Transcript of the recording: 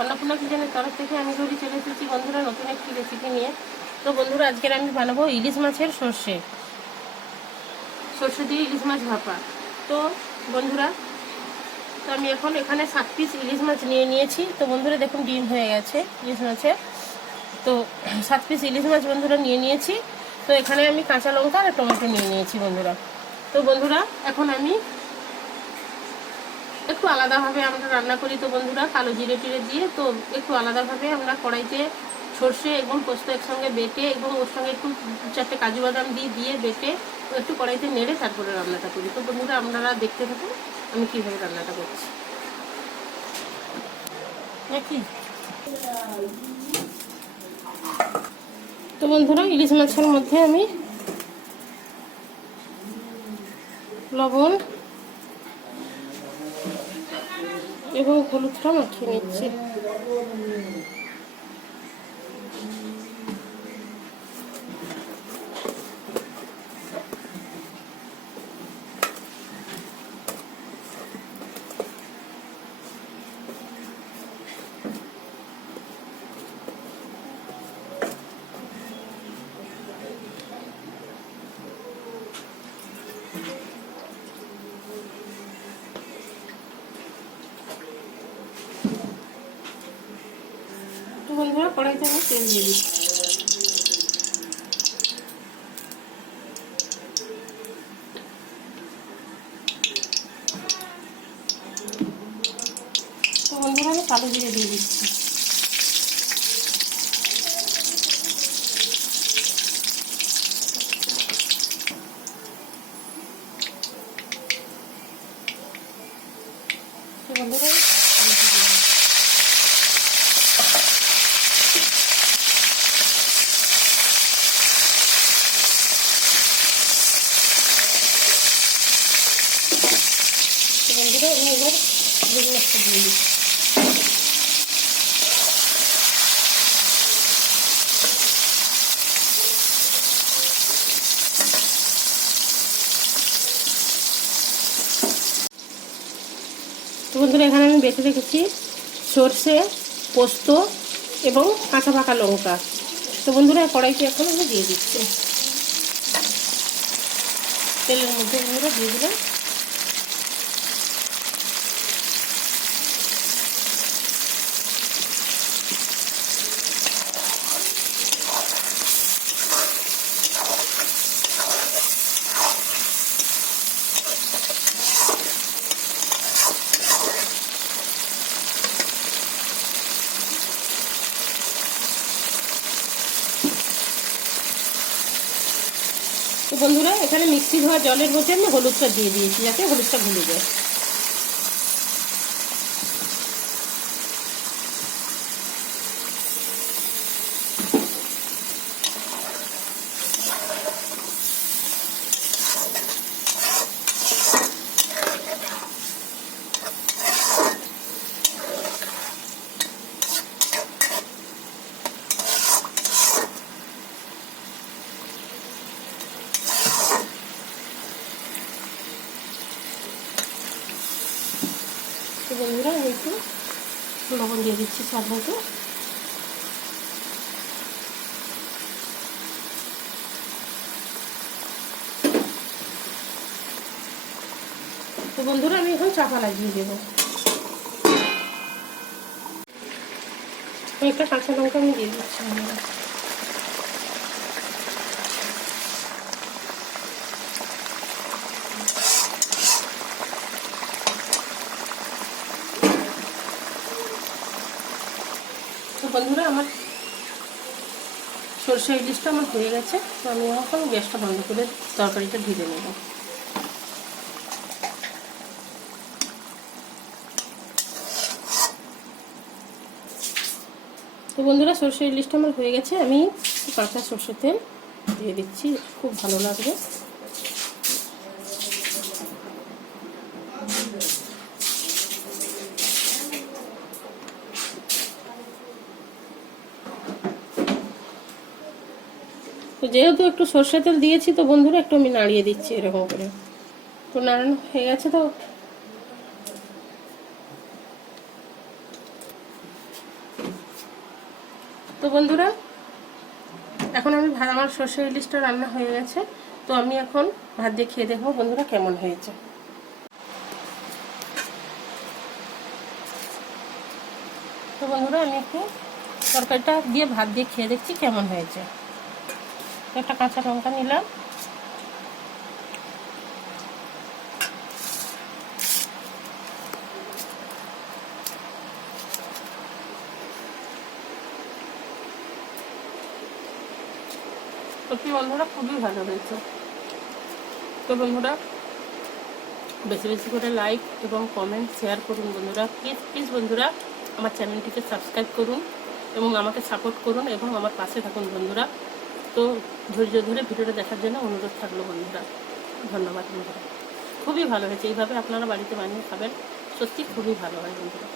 अन्नपूर्णा किचेনের তরফ থেকে আমি গৌরী চলে এসেছি বন্ধুরা নতুন একটি রেসিপি নিয়ে। তো বন্ধুরা আজকে আমি বানাবো ইলিশ মাছের সর্ষে দিয়ে ইলিশ মাছ ভাপা। তো বন্ধুরা তো আমি এখন এখানে 7 পিস ইলিশ মাছ নিয়েছি। তো বন্ধুরা দেখুন ডিম হয়ে গেছে ইলিশ মাছের। তো 7 পিস ইলিশ মাছ বন্ধুরা নিয়েছি। তো এখানে আমি কাঁচা লঙ্কা আর টমেটো নিয়েছি বন্ধুরা। তো বন্ধুরা এখন আমি একটু আলাদাভাবে আমরা রান্না করি। তো বন্ধুরা কালো জিরে টিরে দিয়ে তো একটু আলাদাভাবে আমরা কড়াইতে সর্ষে এবং পোস্ত একসঙ্গে বেটে এবং ওর সঙ্গে একটু 4টে কাজু বাদাম দিয়ে বেটে একটু কড়াইতে নেড়ে তারপরে রান্নাটা করি। তো বন্ধুরা আপনারা দেখতে থাকুন আমি কীভাবে রান্নাটা করছি নাকি। তো বন্ধুরা ইলিশ মাছের মধ্যে আমি লবণ এবং হলুদটা মাখিয়ে নিচ্ছি। তো বন্ধুরা কড়াইতে আমি তেল দিয়ে দিচ্ছি। তো বন্ধুরা আমি কালো জিরে দিয়ে দিচ্ছি। তো বন্ধুরা আমি এবার ইলিশ মাছটা দিয়ে দিচ্ছি। তো বন্ধুরা এখানে আমি বেটে রেখেছি সর্ষে, পোস্ত এবং কাঁচা পাকা লঙ্কা। তো বন্ধুরা কড়াইতে এখন আমি দিয়ে দিচ্ছি, তেলের মধ্যে বন্ধুরা দিয়ে দিলাম। তো বন্ধুরা এখানে মিক্সি ধোয়া জলের মধ্যে আমি হলুদটা দিয়ে দিয়েছি যাতে হলুদটা ভুলে যায়। তো বন্ধুরা একটু লবণ দিয়ে দিচ্ছি স্বাদ মতো। তো বন্ধুরা আমি এখন চাপা লাগিয়ে দেবো। একটা কাঁচা লঙ্কা আমি দিয়ে দিচ্ছি। তো বন্ধুরা আমার সরষে ইলিশটা আমার হয়ে গেছে। তো আমি এখন গ্যাসটা বন্ধ করে তরকারিটা ঢেলে নেব। তো বন্ধুরা সরষে ইলিশটা আমার হয়ে গেছে। আমি কাঁচা সরষের তেল দিয়ে দিচ্ছি, খুব ভালো লাগবে। তো যেহেতু একটু সরষে তেল দিয়েছি তো বন্ধুরা একটু আমি নাড়িয়ে দিচ্ছি এরকম করে। তো নাড়ানো হয়ে গেছে। তো তো বন্ধুরা এখন আমি আমার সর্ষে ইলিশটা রান্না হয়ে গেছে, তো আমি এখন ভাত দিয়ে খেয়ে দেখবো বন্ধুরা কেমন হয়েছে। তো বন্ধুরা আমি একটু তরকারিটা দিয়ে ভাত দিয়ে খেয়ে দেখছি কেমন হয়েছে। একটা কাঁচা লঙ্কা নিলাম, সত্যি বন্ধুরা খুবই ভালো হয়েছে। তো বন্ধুরা বেশি বেশি করে লাইক এবং কমেন্ট শেয়ার করুন বন্ধুরা, প্লিজ প্লিজ বন্ধুরা আমার চ্যানেলটিকে সাবস্ক্রাইব করুন এবং আমাকে সাপোর্ট করুন এবং আমার পাশে থাকুন বন্ধুরা। তো ধৈর্য ধরে ভিডিওটা দেখার জন্য অনুরোধ থাকলো বন্ধুরা, ধন্যবাদ বন্ধুরা। খুবই ভালো হয়েছে, এইভাবে আপনারা বাড়িতে বানিয়ে খাবেন, সত্যি খুবই ভালো হয় বন্ধুরা।